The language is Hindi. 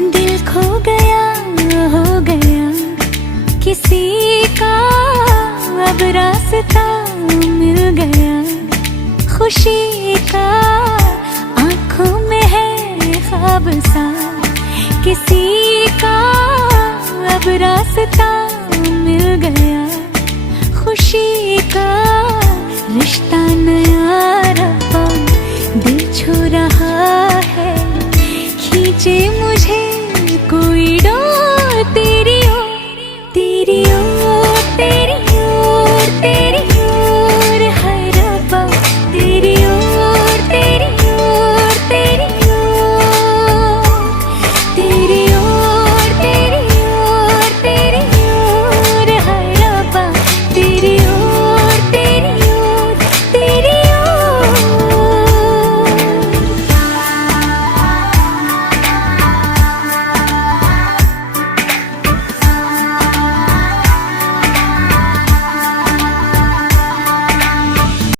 दिल खो गया, हो गया किसी का, अब रास्ता मिल गया खुशी का। आंखों में है ख्वाब सा किसी का, अब रास्ता मिल गया खुशी का। रिश्ता नया रब्बा दिल छू रहा है, खींचे मुझे कोई